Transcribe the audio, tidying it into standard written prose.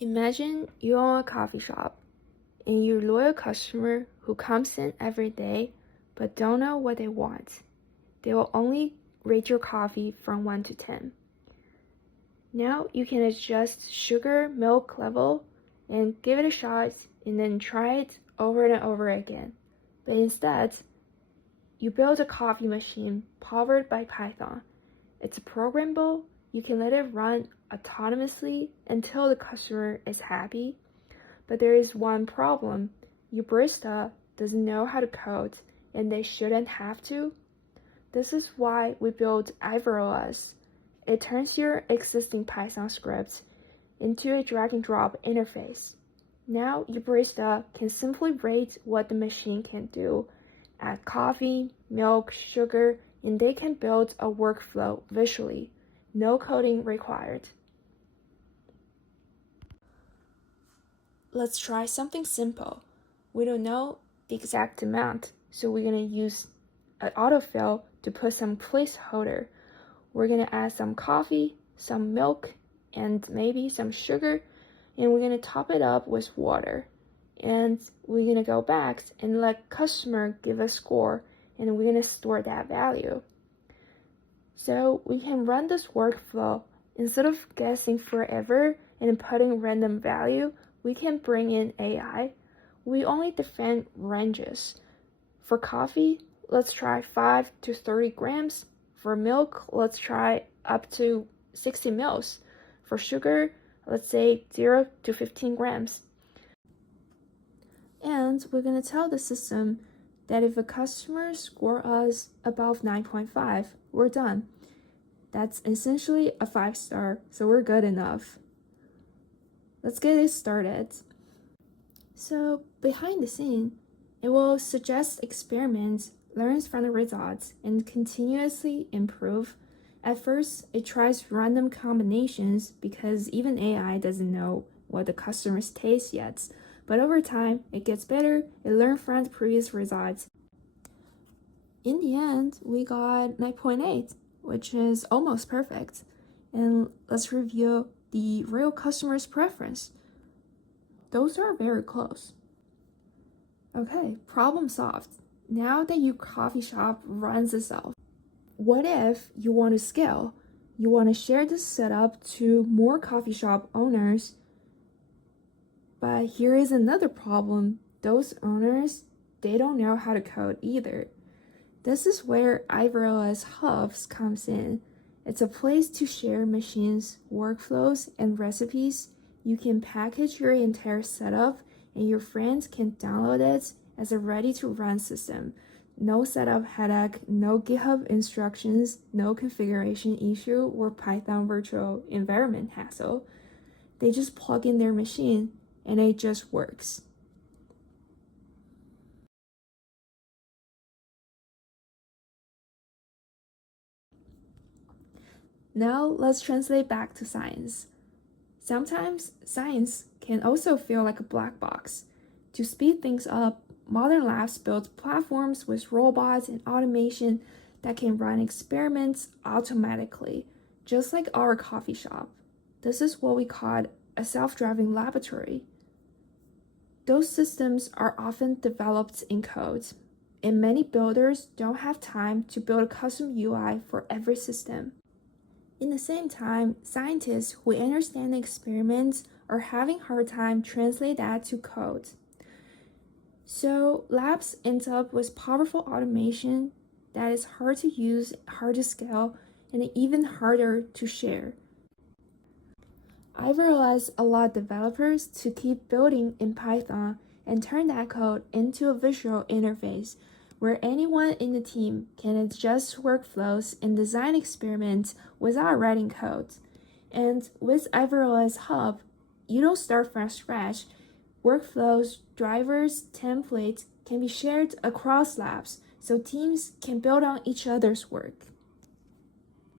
Imagine you own a coffee shop and your loyal customer who comes in every day but don't know what they want. They will only rate your coffee from 1 to 10. Now you can adjust sugar, milk level and give it a shot and then try it over and over again. But instead, you build a coffee machine powered by Python. It's programmable. You can let it run autonomously until the customer is happy. But there is one problem. Your barista doesn't know how to code, and they shouldn't have to. This is why we built IvoryOS. It turns your existing Python script into a drag-and-drop interface. Now your barista can simply rate what the machine can do, add coffee, milk, sugar, and they can build a workflow visually. No coding required. Let's try something simple. We don't know the exact amount, so we're going to use an autofill to put some placeholder. We're going to add some coffee, some milk, and maybe some sugar, and we're going to top it up with water. And we're going to go back and let customer give a score, and we're going to store that value. So we can run this workflow. Instead of guessing forever and putting random value, we can bring in AI. We only define ranges. For coffee, let's try 5 to 30 grams. For milk, let's try up to 60 mils. For sugar, let's say 0 to 15 grams. And we're going to tell the system that if a customer scores us above 9.5, we're done. That's essentially a 5-star, so we're good enough. Let's get it started. So behind the scene, it will suggest experiments, learns from the results, and continuously improve. At first, it tries random combinations because even AI doesn't know what the customer's taste yet. But over time, it gets better, it learned from the previous results. In the end, we got 9.8, which is almost perfect. And let's review the real customer's preference. Those are very close. Okay, problem solved. Now that your coffee shop runs itself, what if you want to scale? You want to share this setup to more coffee shop owners. But here is another problem. Those owners, they don't know how to code either. This is where IvoryoOS Hubs comes in. It's a place to share machines, workflows, and recipes. You can package your entire setup and your friends can download it as a ready-to-run system. No setup headache, no GitHub instructions, no configuration issue or Python virtual environment hassle. They just plug in their machine and it just works. Now let's translate back to science. Sometimes science can also feel like a black box. To speed things up, modern labs build platforms with robots and automation that can run experiments automatically, just like our coffee shop. This is what we call a self-driving laboratory. Those systems are often developed in code, and many builders don't have time to build a custom UI for every system. In the same time, scientists who understand the experiments are having a hard time translate that to code. So labs end up with powerful automation that is hard to use, hard to scale, and even harder to share. IvoryoOS allows developers to keep building in Python and turn that code into a visual interface where anyone in the team can adjust workflows and design experiments without writing code. And with IvoryoOS Hub, you don't start from scratch. Workflows, drivers, templates can be shared across labs so teams can build on each other's work.